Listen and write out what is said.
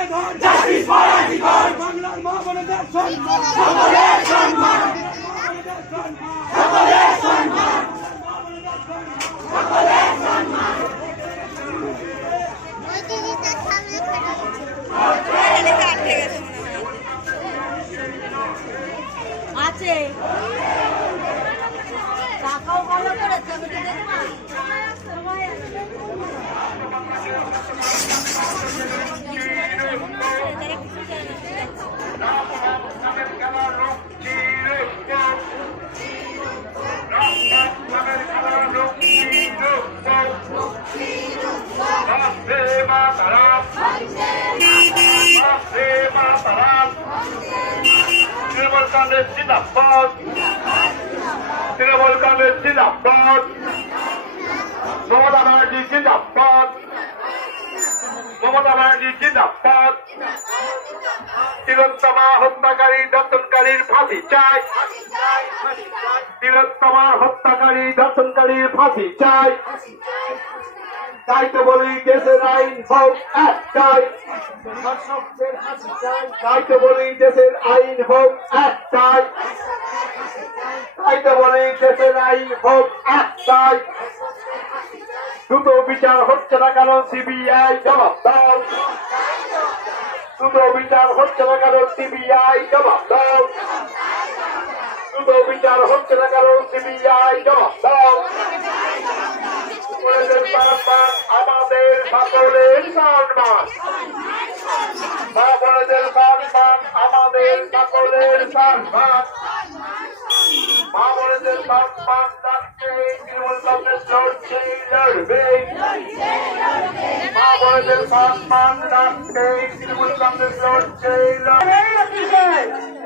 তুলে ধর আছে টাকাও তৃণমূল কংগ্রেস জিন্দাবাদ তৃণমূল কংগ্রেস জিন্দাবাদ মমতা ব্যানার্জি জিন্দাবাদ মমতা ফাঁসি চাই তিলোত্তমা হত্যাকারী ফাঁসি চাই। বলি দেশের আইন হোক তাই তো বলি দেশের আইন হোক তাই তো বলি দেশের আইন হোক একটাই দ্রুত বিচার হচ্ছে না কেন সিবিআই জবাব দাও। দ্রুত বিচার হচ্ছে না কেন সিবিআই জবাব দাও। বিচার হচ্ছে না কেন সিবিআই আমাদের সকলের সম্মান। বোনেদের সম্মান আমাদের সকলের সম্মান। মা সম্মান রাখতে তৃণমূল কংগ্রেস লড়ছে, লড়বে। মা সম্মান রাখতে তৃণমূল কংগ্রেস লড়বে।